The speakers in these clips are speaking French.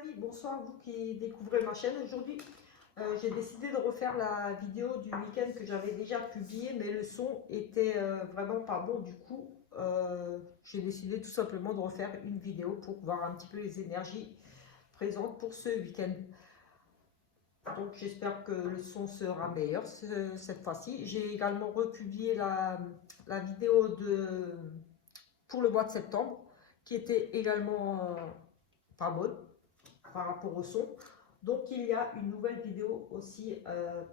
amis, bonsoir vous qui découvrez ma chaîne. Aujourd'hui, j'ai décidé de refaire la vidéo du week-end que j'avais déjà publiée, mais le son était vraiment pas bon. Du coup, j'ai décidé tout simplement de refaire une vidéo pour voir un petit peu les énergies présentes pour ce week-end. Donc j'espère que le son sera meilleur cette fois-ci. J'ai également republié la vidéo pour le mois de septembre, qui était également pas bonne par rapport au son. Donc il y a une nouvelle vidéo aussi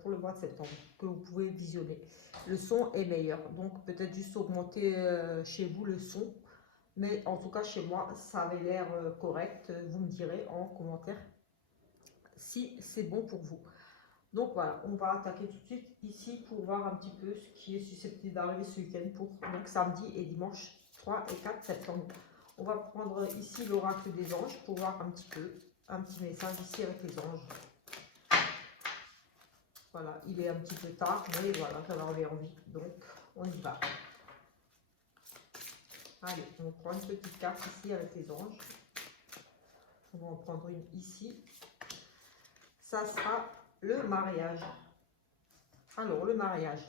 pour le mois de septembre que vous pouvez visionner. Le son est meilleur, donc peut-être juste augmenter chez vous le son, mais en tout cas chez moi ça avait l'air correct. Vous me direz en commentaire si c'est bon pour vous. Donc voilà, on va attaquer tout de suite ici pour voir un petit peu ce qui est susceptible d'arriver ce week-end pour donc samedi et dimanche 3 et 4 septembre. On va prendre ici l'oracle des anges pour voir un petit message ici avec les anges. Voilà, il est un petit peu tard, mais voilà, j'avais envie, donc on y va. Allez, on prend une petite carte ici avec les anges. On va en prendre une ici. Ça sera le mariage. Alors, le mariage.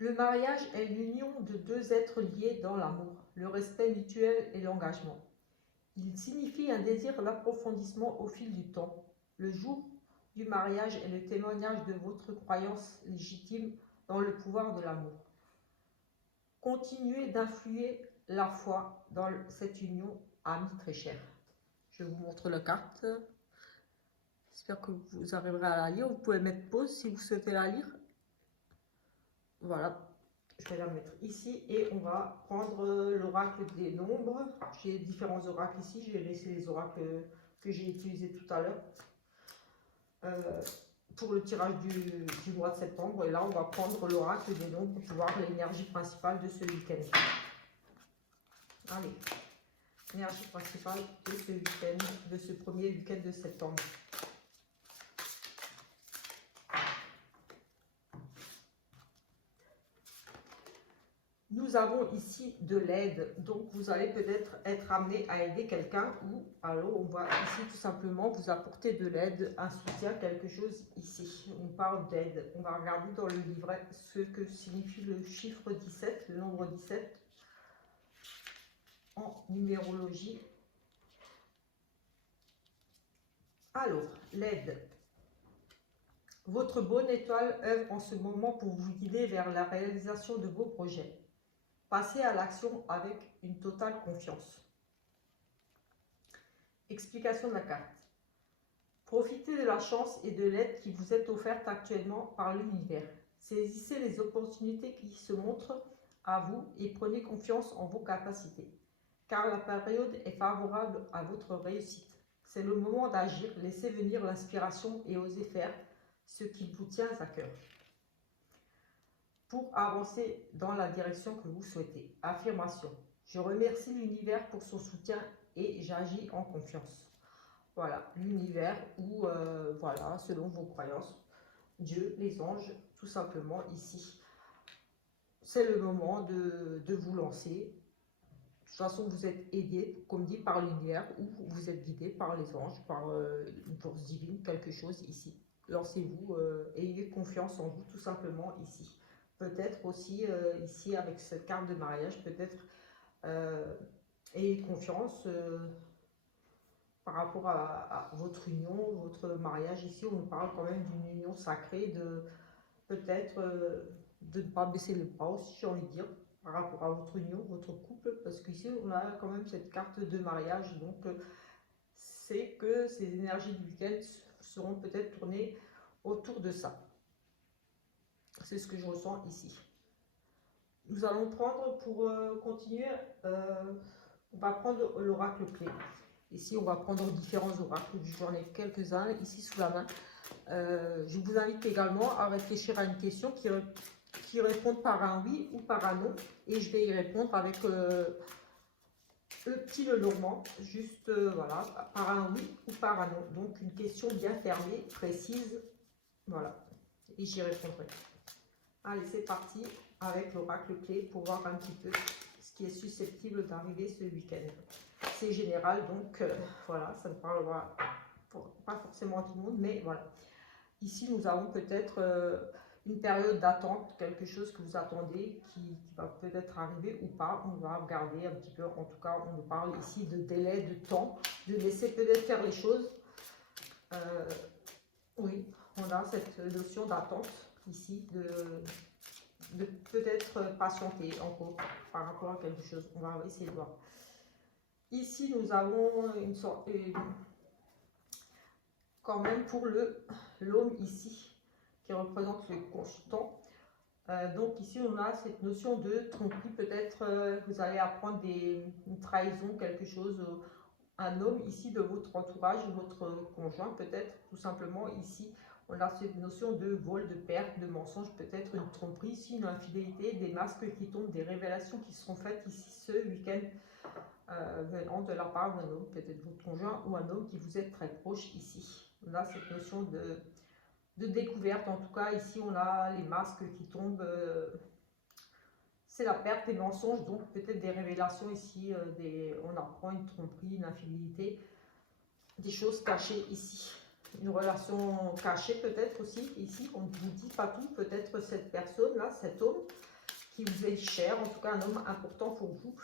Le mariage est l'union de deux êtres liés dans l'amour, le respect mutuel et l'engagement. Il signifie un désir d'approfondissement au fil du temps. Le jour du mariage est le témoignage de votre croyance légitime dans le pouvoir de l'amour. Continuez d'influer la foi dans cette union, amis très chers. Je vous montre la carte. J'espère que vous arriverez à la lire. Vous pouvez mettre pause si vous souhaitez la lire. Voilà, je vais la mettre ici et on va prendre l'oracle des nombres. J'ai différents oracles ici, je vais laisser les oracles que j'ai utilisés tout à l'heure pour le tirage du mois de septembre. Et là, on va prendre l'oracle des nombres pour voir l'énergie principale de ce week-end. Allez, l'énergie principale de ce week-end, de ce premier week-end de septembre. Nous avons ici de l'aide, donc vous allez peut-être être amené à aider quelqu'un ou alors on va ici tout simplement vous apporter de l'aide, un soutien, quelque chose ici. On parle d'aide. On va regarder dans le livret ce que signifie le chiffre 17, le nombre 17 en numérologie. Alors, l'aide. Votre bonne étoile œuvre en ce moment pour vous guider vers la réalisation de vos projets. Passez à l'action avec une totale confiance. Explication de la carte. Profitez de la chance et de l'aide qui vous est offerte actuellement par l'univers. Saisissez les opportunités qui se montrent à vous et prenez confiance en vos capacités, car la période est favorable à votre réussite. C'est le moment d'agir, laissez venir l'inspiration et osez faire ce qui vous tient à cœur pour avancer dans la direction que vous souhaitez. Affirmation. Je remercie l'univers pour son soutien et j'agis en confiance. Voilà, l'univers ou voilà, selon vos croyances, Dieu, les anges, tout simplement ici. C'est le moment de vous lancer. De toute façon, vous êtes aidé, comme dit, par l'univers ou vous êtes guidé par les anges, par une force divine, quelque chose ici. Lancez-vous, ayez confiance en vous, tout simplement ici. Peut-être aussi ici avec cette carte de mariage, peut-être ayez confiance par rapport à votre union, votre mariage. Ici, on parle quand même d'une union sacrée, de peut-être de ne pas baisser les bras aussi, j'ai envie de dire, par rapport à votre union, votre couple, parce qu'ici, on a quand même cette carte de mariage, donc c'est que ces énergies du week-end seront peut-être tournées autour de ça. C'est ce que je ressens ici. Nous allons prendre, pour continuer, on va prendre l'oracle clé. Ici, on va prendre différents oracles. J'en ai quelques-uns ici sous la main. Je vous invite également à réfléchir à une question qui répond par un oui ou par un non. Et je vais y répondre avec le petit Lenormand, juste voilà, par un oui ou par un non. Donc, une question bien fermée, précise. Voilà. Et j'y répondrai. Allez, c'est parti avec l'oracle clé pour voir un petit peu ce qui est susceptible d'arriver ce week-end. c'est général, donc voilà, ça ne parlera pas forcément à tout le monde, mais voilà. Ici, nous avons peut-être une période d'attente, quelque chose que vous attendez qui va peut-être arriver ou pas. On va regarder un petit peu, en tout cas, on nous parle ici de délai, de temps, de laisser peut-être faire les choses. Oui, on a cette notion d'attente ici, de peut-être patienter encore par rapport à quelque chose. On va essayer de voir. Ici, nous avons une sorte, quand même pour l'homme ici, qui représente le consultant. Donc ici, on a cette notion de tromperie. Peut-être vous allez apprendre une trahison, quelque chose, un homme ici de votre entourage, votre conjoint, peut-être tout simplement ici. On a cette notion de vol, de perte, de mensonge, peut-être une tromperie, ici une infidélité, des masques qui tombent, des révélations qui seront faites ici ce week-end venant de la part d'un homme, peut-être votre conjoint ou un homme qui vous est très proche ici. On a cette notion de découverte, en tout cas ici on a les masques qui tombent, c'est la perte des mensonges, donc peut-être des révélations ici, on apprend une tromperie, une infidélité, des choses cachées ici. Une relation cachée peut-être aussi, ici, on ne vous dit pas tout, peut-être cette personne-là, cet homme qui vous est cher, en tout cas un homme important pour vous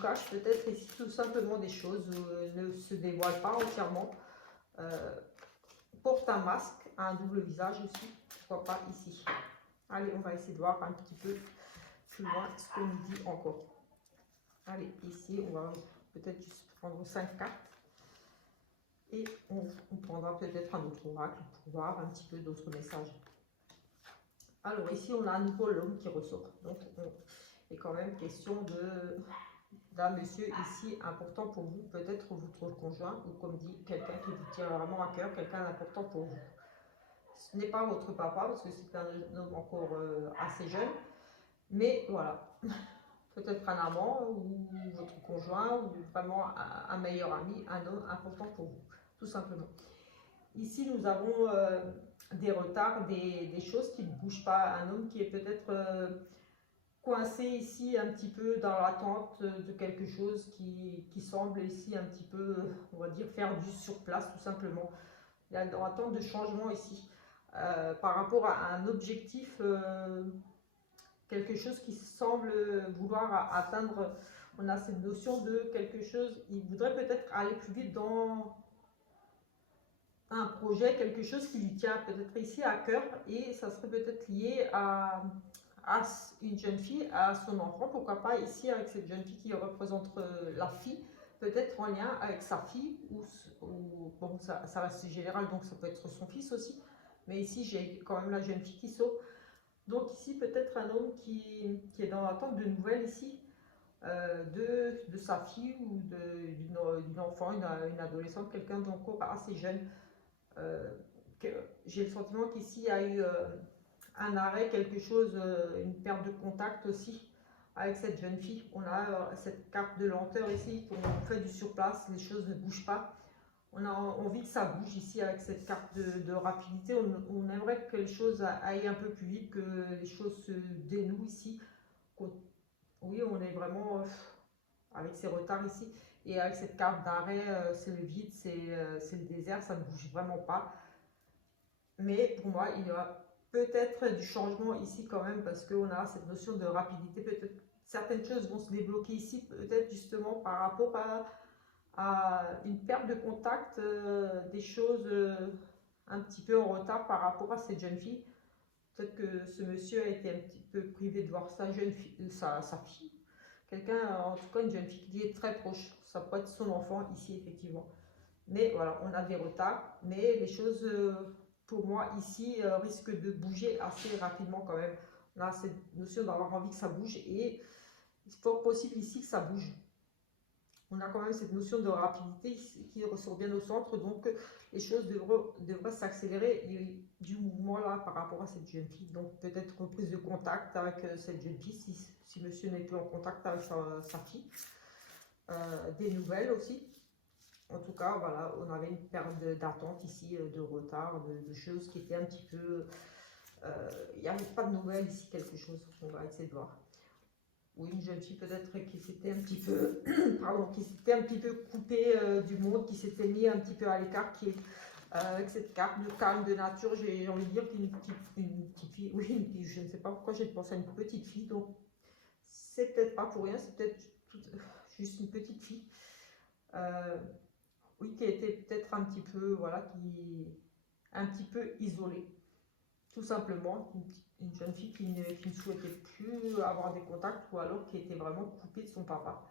cache peut-être ici tout simplement des choses, ne se dévoile pas entièrement, porte un masque, un double visage aussi, pourquoi pas ici. Allez, on va essayer de voir un petit peu plus loin ce qu'on nous dit encore. Allez, ici, on va peut-être juste prendre 5 cartes. Et on prendra peut-être un autre oracle pour voir un petit peu d'autres messages. Alors ici, on a à nouveau l'homme qui ressort. Donc, il est quand même question d'un monsieur ici important pour vous, peut-être votre conjoint, ou comme dit, quelqu'un qui vous tient vraiment à cœur, quelqu'un d'important pour vous. Ce n'est pas votre papa, parce que c'est un homme encore assez jeune, mais voilà. Peut-être un amant, ou votre conjoint, ou vraiment un meilleur ami, un homme important pour vous, tout simplement. Ici, nous avons des retards, des choses qui ne bougent pas. Un homme qui est peut-être coincé ici un petit peu dans l'attente de quelque chose qui semble ici un petit peu, on va dire, faire du surplace, tout simplement. Il y a dans l'attente de changement ici. Par rapport à un objectif, quelque chose qui semble vouloir atteindre. On a cette notion de quelque chose, il voudrait peut-être aller plus vite dans un projet, quelque chose qui lui tient peut-être ici à cœur, et ça serait peut-être lié à une jeune fille, à son enfant, pourquoi pas ici avec cette jeune fille qui représente la fille, peut-être en lien avec sa fille, ou bon, ça reste général, donc ça peut être son fils aussi, mais ici j'ai quand même la jeune fille qui saute. Donc ici peut-être un homme qui est dans l'attente de nouvelles ici, de sa fille ou d'une enfant, une adolescente, quelqu'un d'encore assez jeune. J'ai le sentiment qu'ici il y a eu un arrêt, quelque chose, une perte de contact aussi avec cette jeune fille. On a cette carte de lenteur ici, on fait du surplace, les choses ne bougent pas. On a envie que ça bouge ici avec cette carte de rapidité. On aimerait que les choses aillent un peu plus vite, que les choses se dénouent ici. Oui, on est vraiment avec ces retards ici. Et avec cette carte d'arrêt, c'est le vide, c'est le désert, ça ne bouge vraiment pas. Mais pour moi, il y aura peut-être du changement ici quand même, parce qu'on a cette notion de rapidité. Peut-être certaines choses vont se débloquer ici, peut-être justement par rapport à une perte de contact, des choses un petit peu en retard par rapport à cette jeune fille. Peut-être que ce monsieur a été un petit peu privé de voir sa jeune fille, sa fille. Quelqu'un, en tout cas une jeune fille qui est très proche. Ça peut être son enfant ici, effectivement. Mais voilà, on a des retards. Mais les choses, pour moi, ici, risquent de bouger assez rapidement quand même. On a cette notion d'avoir envie que ça bouge. Et il est fort possible ici que ça bouge. On a quand même cette notion de rapidité qui ressort bien au centre, donc les choses devraient s'accélérer. Il y a du mouvement là par rapport à cette jeune fille, donc peut-être reprise de contact avec cette jeune fille, si monsieur n'est plus en contact avec sa fille. Des nouvelles aussi. En tout cas, voilà, on avait une période d'attente ici, de retard, de choses qui étaient un petit peu... il n'y avait pas de nouvelles ici, quelque chose, on va essayer de voir. oui, une jeune fille peut-être qui s'était un petit peu, pardon, qui s'était un petit peu coupée du monde, qui s'était mis un petit peu à l'écart, qui est avec cette carte de calme de nature, j'ai envie de dire une petite fille, oui, je ne sais pas pourquoi j'ai pensé à une petite fille, donc c'est peut-être pas pour rien, c'est peut-être juste une petite fille, euh, oui, qui était peut-être un petit peu, voilà, un petit peu isolée, tout simplement, une jeune fille qui ne souhaitait plus avoir des contacts ou alors qui était vraiment coupée de son papa.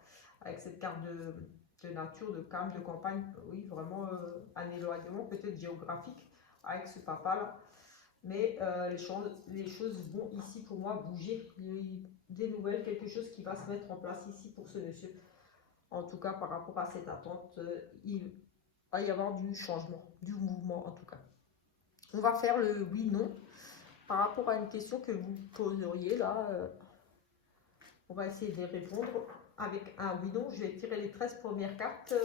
Avec cette carte de nature, de calme, de campagne, oui, vraiment un éloignement peut-être géographique avec ce papa-là. Mais les choses vont ici pour moi bouger. Il y a des nouvelles, quelque chose qui va se mettre en place ici pour ce monsieur. En tout cas, par rapport à cette attente, il va y avoir du changement, du mouvement en tout cas. On va faire le oui-non. Par rapport à une question que vous poseriez là, on va essayer de répondre avec un oui-non. Je vais tirer les 13 premières cartes.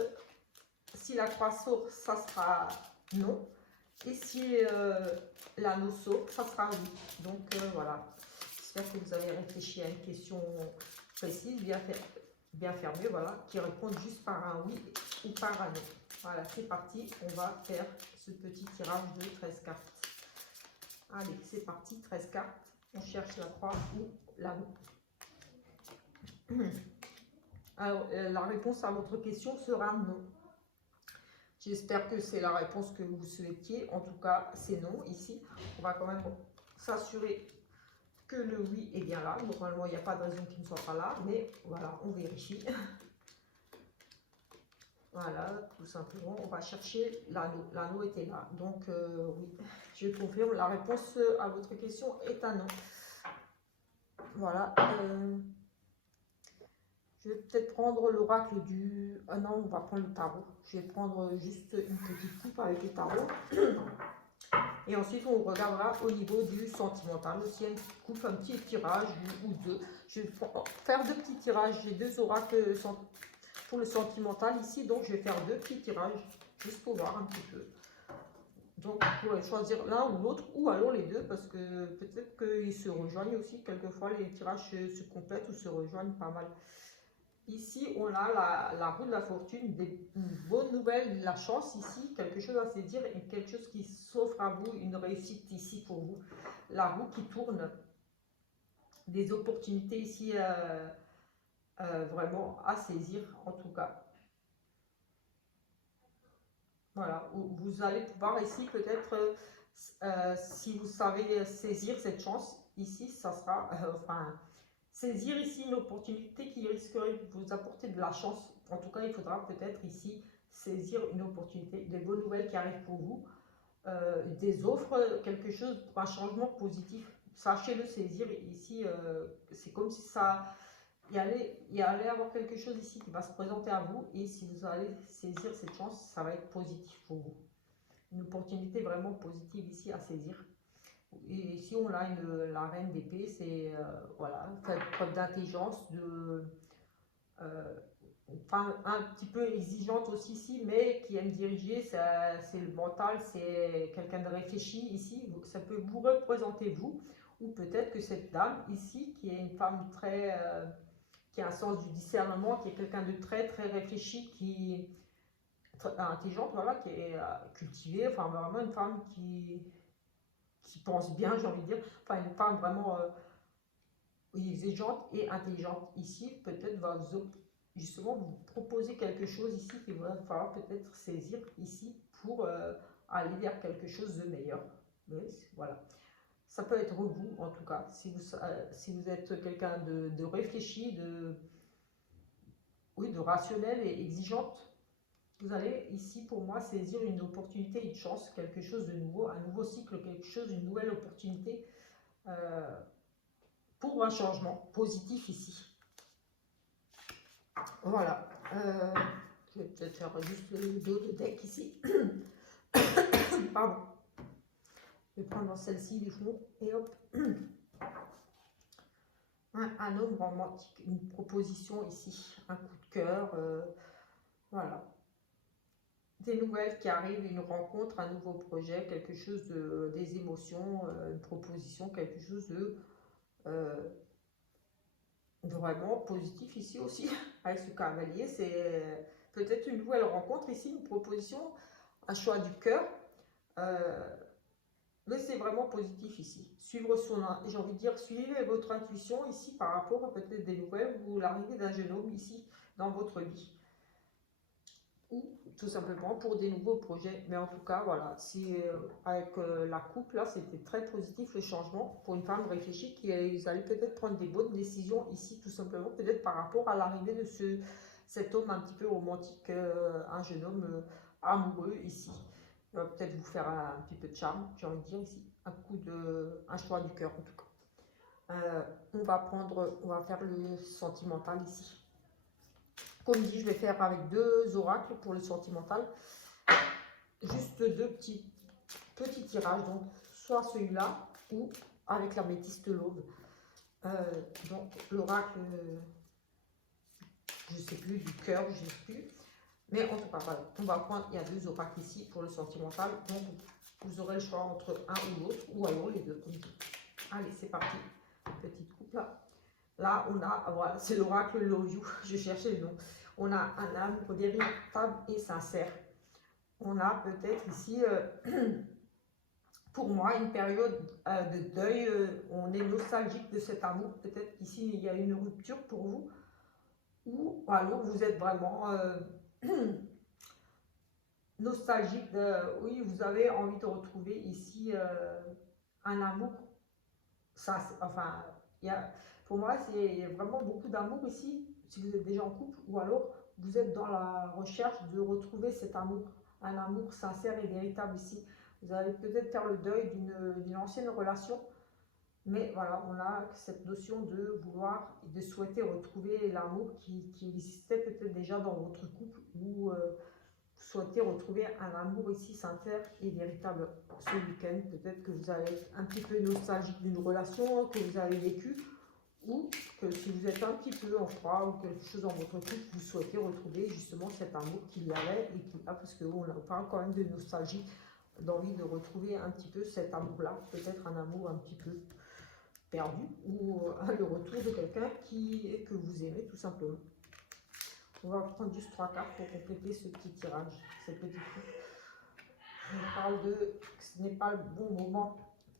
Si la croix sort, ça sera non. Et si l'anneau sort, ça sera oui. Donc voilà. J'espère que vous avez réfléchi à une question précise, bien fermée, voilà, qui répond juste par un oui ou par un non. Voilà, c'est parti. On va faire ce petit tirage de 13 cartes. Allez, c'est parti, 13 cartes. On cherche la croix ou l'anneau. Alors, la réponse à votre question sera non. J'espère que c'est la réponse que vous souhaitiez. En tout cas, c'est non ici. On va quand même s'assurer que le oui est bien là. Normalement, il n'y a pas de raison qu'il ne soit pas là. Mais voilà, on vérifie. Voilà, tout simplement, on va chercher l'anneau. L'anneau était là. Donc, oui, je confirme. La réponse à votre question est un non. Voilà. Je vais peut-être prendre l'oracle du... Ah non, on va prendre le tarot. Je vais prendre juste une petite coupe avec le tarot. Et ensuite, on regardera au niveau du sentimental. Aussi, une coupe, un petit tirage ou deux. Je vais faire deux petits tirages. J'ai deux oracles pour le sentimental ici. Donc, je vais faire deux petits tirages. Juste pour voir un petit peu. Donc, vous pourrez choisir l'un ou l'autre. Ou alors les deux. Parce que peut-être qu'ils se rejoignent aussi. Quelquefois, les tirages se complètent ou se rejoignent pas mal. Ici, on a la roue de la fortune, une bonne nouvelle, la chance ici, quelque chose à saisir et quelque chose qui s'offre à vous, une réussite ici pour vous. La roue qui tourne, des opportunités ici vraiment à saisir en tout cas. Voilà, vous allez pouvoir ici peut-être, si vous savez saisir cette chance, ici, ça sera, enfin, saisir ici une opportunité qui risquerait de vous apporter de la chance. En tout cas, il faudra peut-être ici saisir une opportunité, des bonnes nouvelles qui arrivent pour vous, des offres, quelque chose pour un changement positif. Sachez-le saisir ici, c'est comme si il y allait avoir quelque chose ici qui va se présenter à vous et si vous allez saisir cette chance, ça va être positif pour vous. Une opportunité vraiment positive ici à saisir. Et ici, on a la reine d'épée, c'est voilà, preuve d'intelligence, enfin, un petit peu exigeante aussi ici, mais qui aime diriger, c'est le mental, c'est quelqu'un de réfléchi ici. Ça peut vous représenter vous, ou peut-être que cette dame ici, qui est une femme qui a un sens du discernement, qui est quelqu'un de très très réfléchi, qui est très intelligente, voilà, qui est cultivée, enfin vraiment une femme qui pense bien, j'ai envie de dire, enfin une femme vraiment exigeante et intelligente. Ici, peut-être va justement vous proposer quelque chose ici qu'il va falloir peut-être saisir ici pour aller vers quelque chose de meilleur. Mais, voilà. Ça peut être vous, en tout cas, si vous êtes quelqu'un de réfléchi, oui, de rationnel et exigeante, vous allez ici, pour moi, saisir une opportunité, une chance, quelque chose de nouveau, un nouveau cycle, quelque chose, une nouvelle opportunité pour un changement positif ici. Voilà. Je vais peut-être faire juste le dos de deck ici. Pardon. Je vais prendre celle-ci du fond et hop. Un homme romantique, une proposition ici, un coup de cœur, voilà. Des nouvelles qui arrivent, une rencontre, un nouveau projet, quelque chose des émotions, une proposition, quelque chose de vraiment positif ici aussi, avec ce cavalier. C'est peut-être une nouvelle rencontre ici, une proposition, un choix du cœur. Mais c'est vraiment positif ici. Suivre j'ai envie de dire, suivez votre intuition ici par rapport à peut-être des nouvelles ou l'arrivée d'un jeune homme ici dans votre vie. Ou tout simplement pour des nouveaux projets. Mais en tout cas, voilà, si avec la coupe là, c'était très positif le changement pour une femme réfléchie qui allait peut-être prendre des bonnes décisions ici, tout simplement, peut-être par rapport à l'arrivée de cet homme un petit peu romantique, un jeune homme amoureux ici. Il va peut-être vous faire un petit peu de charme, j'ai envie de dire ici, un choix du cœur en tout cas. On va faire le sentimental ici. Comme dit, je vais faire avec 2 oracles pour le sentimental. Juste 2 petits tirages, donc soit celui-là ou avec l'améthyste l'aube. Donc l'oracle, je ne sais plus, du cœur, je ne sais plus. Mais en tout cas, voilà, on va prendre, il y a 2 oracles ici pour le sentimental. Donc vous aurez le choix entre un ou l'autre, ou alors les deux. Allez, c'est parti. Petite coupe là. Là, on a, voilà, c'est l'oracle Love You, je cherchais le nom. On a un amour véritable et sincère. On a peut-être ici, pour moi, une période de deuil. On est nostalgique de cet amour. Peut-être qu'ici, il y a une rupture pour vous. Ou alors, vous êtes vraiment nostalgique de... Oui, vous avez envie de retrouver ici un amour. Ça, enfin, il y a... Pour moi, c'est vraiment beaucoup d'amour ici, si vous êtes déjà en couple, ou alors vous êtes dans la recherche de retrouver cet amour, un amour sincère et véritable ici. Vous allez peut-être faire le deuil d'une ancienne relation, mais voilà, on a cette notion de vouloir et de souhaiter retrouver l'amour qui existait peut-être déjà dans votre couple, ou vous souhaitez retrouver un amour ici sincère et véritable. Ce week-end, peut-être que vous allez être un petit peu nostalgique d'une relation que vous avez vécue, ou que si vous êtes un petit peu en froid ou quelque chose dans votre couple, vous souhaitez retrouver justement cet amour qu'il y avait et qu'il a, parce qu'on parle quand même de nostalgie, d'envie de retrouver un petit peu cet amour-là, peut-être un amour un petit peu perdu, ou le retour de quelqu'un que vous aimez tout simplement. On va prendre juste 3 cartes pour compléter ce petit tirage, cette petite coupe. On parle de ce n'est pas le bon moment.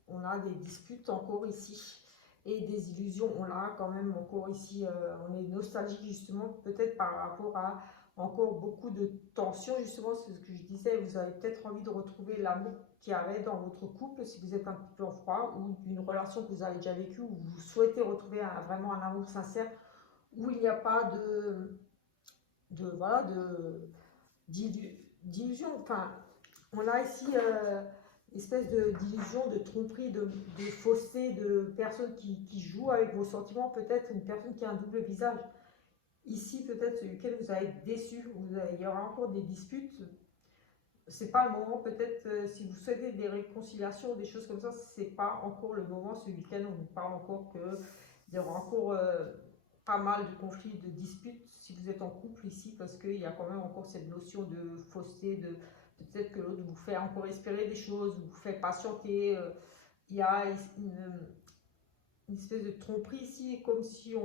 On a des disputes encore ici et des illusions. On a quand même encore ici, on est nostalgique justement, peut-être par rapport à encore beaucoup de tensions. Justement, c'est ce que je disais, vous avez peut-être envie de retrouver l'amour qu'il y avait dans votre couple si vous êtes un petit peu en froid, ou d'une relation que vous avez déjà vécue, où vous souhaitez retrouver vraiment un amour sincère, où il n'y a pas voilà, d'illusion. Enfin, on a ici une espèce d'illusion, de tromperie, de fausseté, de personnes qui jouent avec vos sentiments, peut-être une personne qui a un double visage. Ici, peut-être celui lequel vous allez être déçu, il y aura encore des disputes. C'est pas le moment, peut-être si vous souhaitez des réconciliations, des choses comme ça, c'est pas encore le moment. Ce week-end, on vous parle encore qu'il y aura encore pas mal de conflits, de disputes si vous êtes en couple ici, parce qu'il y a quand même encore cette notion de fausseté, de peut-être que l'autre vous fait encore espérer des choses, vous fait patienter. Il y a une espèce de tromperie ici, comme si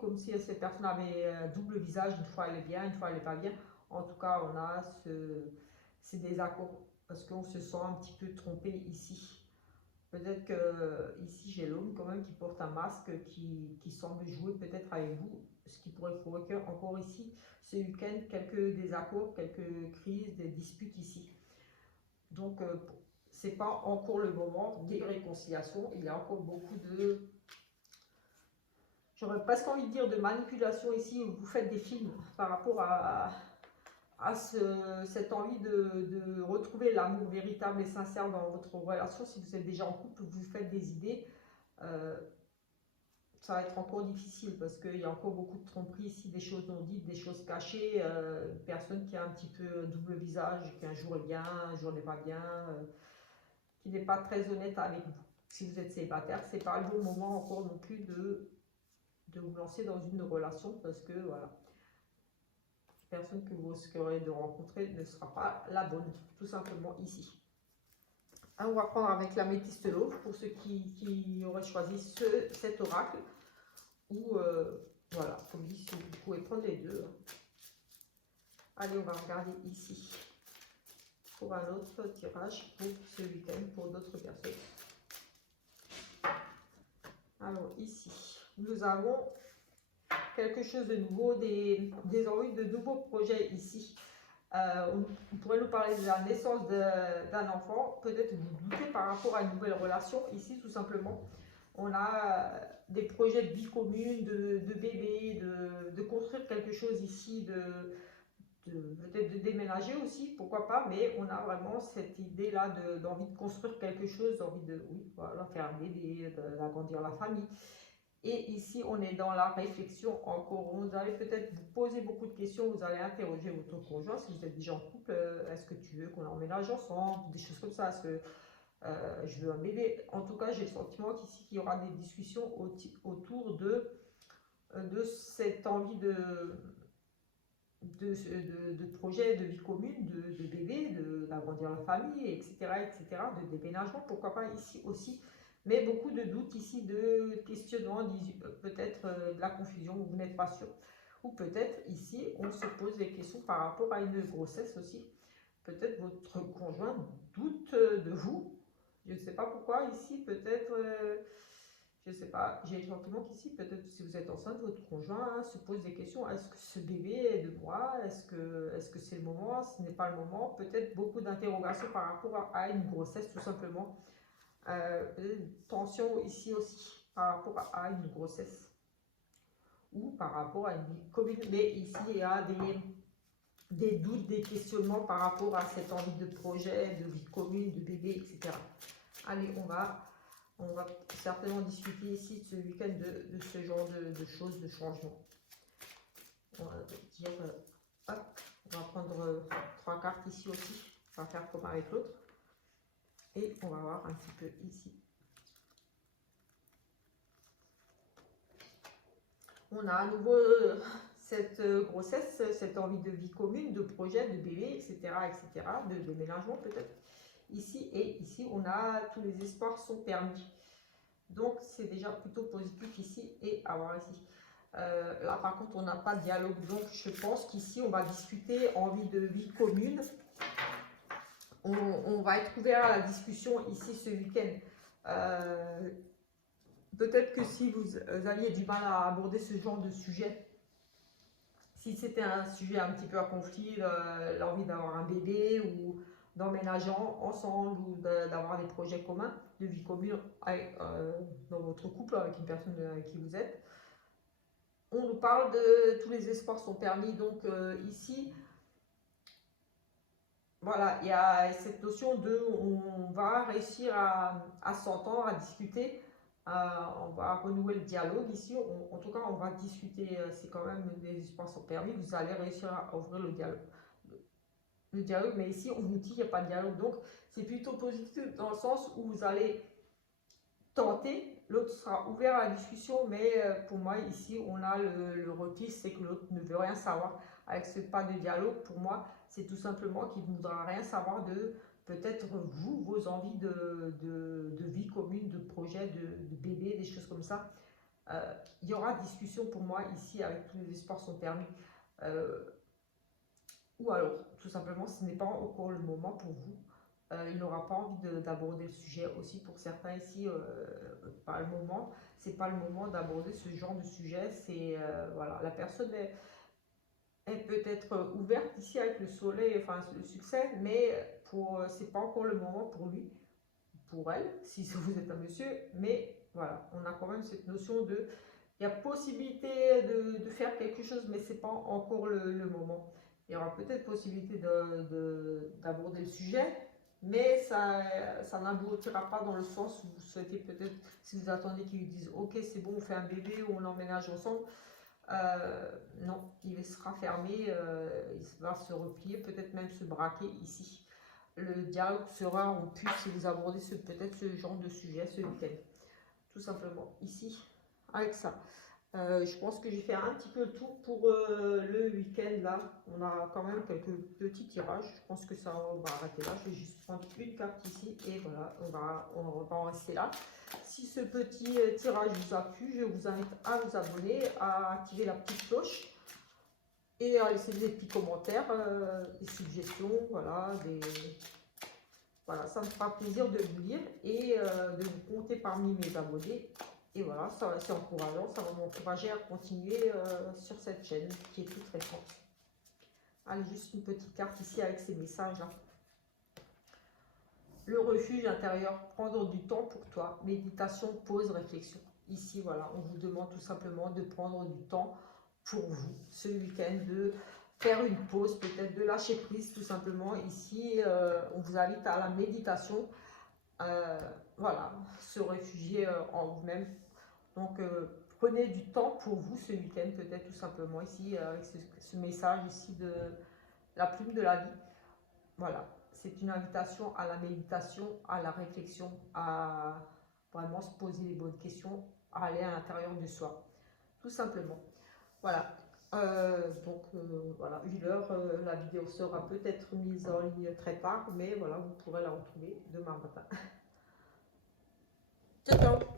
comme si cette personne avait un double visage, une fois elle est bien, une fois elle n'est pas bien. En tout cas, on a ces désaccords parce qu'on se sent un petit peu trompé ici. Peut-être que ici j'ai l'homme quand même qui porte un masque, qui semble jouer peut-être avec vous, ce qui pourrait provoquer encore ici ce week-end quelques désaccords, quelques crises, des disputes ici. Donc c'est pas encore le moment des réconciliations. Il y a encore beaucoup de, j'aurais presque envie de dire, de manipulation ici, où vous faites des films par rapport à cette envie de retrouver l'amour véritable et sincère dans votre relation. Si vous êtes déjà en couple, vous faites des idées, ça va être encore difficile parce qu'il y a encore beaucoup de tromperies ici, des choses non dites, des choses cachées, une personne qui a un petit peu double visage, qui un jour est bien, un jour n'est pas bien, qui n'est pas très honnête avec vous. Si vous êtes célibataire, c'est pas le bon moment encore non plus de vous lancer dans une relation, parce que voilà, la personne que vous risquerez de rencontrer ne sera pas la bonne, tout simplement ici. On va prendre avec l'améthyste l'autre pour ceux qui auraient choisi cet oracle, ou Voilà, comme dit, si vous pouvez prendre les deux. Allez, on va regarder ici pour un autre tirage pour ce week-end pour d'autres personnes. Alors ici, nous avons quelque chose de nouveau, des envies de nouveaux projets ici. On pourrait nous parler de la naissance d'un enfant. Peut-être vous doutez par rapport à une nouvelle relation. Ici, tout simplement, on a des projets de vie commune, de bébé, de construire quelque chose ici, peut-être de déménager aussi, pourquoi pas, mais on a vraiment cette idée-là d'envie de construire quelque chose, d'envie de, oui, voilà, faire un bébé, d'agrandir la famille. Et ici, on est dans la réflexion encore. Vous allez peut-être vous poser beaucoup de questions, vous allez interroger votre conjoint, si vous êtes déjà en couple, est-ce que tu veux qu'on emménage ensemble, des choses comme ça, est-ce que je veux un bébé. En tout cas, j'ai le sentiment qu'ici, il y aura des discussions autour de cette envie de projets de vie commune, de bébé, d'agrandir la famille, etc., de déménagement, pourquoi pas ici aussi. Mais beaucoup de doutes ici, de questionnements, peut-être de la confusion, vous n'êtes pas sûr. Ou peut-être ici, on se pose des questions par rapport à une grossesse aussi. Peut-être votre conjoint doute de vous. Je ne sais pas pourquoi ici, peut-être... je ne sais pas, j'ai le sentiment qu'ici, peut-être si vous êtes enceinte, votre conjoint se pose des questions. Est-ce que ce bébé est de moi? Est-ce que c'est le moment? Ce n'est pas le moment? Peut-être beaucoup d'interrogations par rapport à une grossesse, tout simplement. Tension ici aussi, par rapport à une grossesse. Ou par rapport à une vie commune. Mais ici, il y a des doutes, des questionnements par rapport à cette envie de projet, de vie commune, de bébé, etc. Allez, on va certainement discuter ici ce week-end de ce genre de choses, de changements. On va dire, hop, on va prendre 3 cartes ici aussi. On va faire comme avec l'autre. Et on va voir un petit peu ici. On a à nouveau cette grossesse, cette envie de vie commune, de projet, de bébé, etc., de déménagement peut-être. Ici et ici, on a tous les espoirs sont permis. Donc, c'est déjà plutôt positif ici et à voir ici. Là, par contre, on n'a pas de dialogue. Donc, je pense qu'ici, on va discuter envie de vie commune. On va être ouvert à la discussion ici ce week-end. Peut-être que si vous aviez du mal à aborder ce genre de sujet, si c'était un sujet un petit peu à conflit, l'envie d'avoir un bébé ou d'emménager ensemble ou d'avoir des projets communs, de vie commune dans votre couple, avec une personne avec qui vous êtes. On nous parle de tous les espoirs sont permis, donc ici, voilà, il y a cette notion de on va réussir à s'entendre, à discuter, on va renouer le dialogue ici, en tout cas on va discuter, c'est quand même des espoirs sont permis, vous allez réussir à ouvrir le dialogue, mais ici on vous dit qu'il n'y a pas de dialogue, donc c'est plutôt positif dans le sens où vous allez tenter, l'autre sera ouvert à la discussion, mais pour moi ici on a le repli, c'est que l'autre ne veut rien savoir. Avec ce pas de dialogue, pour moi c'est tout simplement qu'il ne voudra rien savoir de peut-être vous, vos envies de vie commune, de projet, de bébé, des choses comme ça. Il y aura discussion pour moi ici avec tous les espoirs sont permis. Ou alors tout simplement ce n'est pas encore le moment pour vous. Il n'aura pas envie d'aborder le sujet aussi pour certains ici, pas le moment. C'est pas le moment d'aborder ce genre de sujet. C'est voilà, la personne est peut-être ouverte ici avec le soleil, enfin le succès, mais c'est pas encore le moment pour lui, pour elle, si vous êtes un monsieur. Mais voilà, on a quand même cette notion de, il y a possibilité de faire quelque chose, mais c'est pas encore le moment. Il y aura peut-être possibilité d'aborder le sujet, mais ça n'aboutira pas dans le sens où vous souhaitez peut-être, si vous attendez qu'ils disent ok c'est bon on fait un bébé ou on emménage ensemble, non, il sera fermé, il va se replier, peut-être même se braquer ici. Le dialogue sera en plus si vous abordez peut-être ce genre de sujet ce week-end, tout simplement ici avec ça. Je pense que j'ai fait un petit peu le tour pour le week-end là. On a quand même quelques petits tirages. Je pense que ça, on va arrêter là. Je vais juste prendre une carte ici et voilà, on va en rester là. Si ce petit tirage vous a plu, je vous invite à vous abonner, à activer la petite cloche et à laisser des petits commentaires, des suggestions, voilà, voilà, ça me fera plaisir de vous lire et de vous compter parmi mes abonnés. Et voilà, ça c'est encourageant, ça va m'encourager à continuer sur cette chaîne qui est toute récente. Allez, juste une petite carte ici avec ces messages-là. Le refuge intérieur, prendre du temps pour toi. Méditation, pause, réflexion. Ici, voilà, on vous demande tout simplement de prendre du temps pour vous ce week-end, de faire une pause, peut-être de lâcher prise tout simplement. Ici, on vous invite à la méditation. Voilà, se réfugier en vous-même. Donc, prenez du temps pour vous ce week-end, peut-être tout simplement ici, avec ce message ici de la plume de la vie. Voilà, c'est une invitation à la méditation, à la réflexion, à vraiment se poser les bonnes questions, à aller à l'intérieur de soi, tout simplement. Voilà. Voilà, vu l'heure, la vidéo sera peut-être mise en ligne très tard, mais voilà, vous pourrez la retrouver demain matin. Ciao, ciao.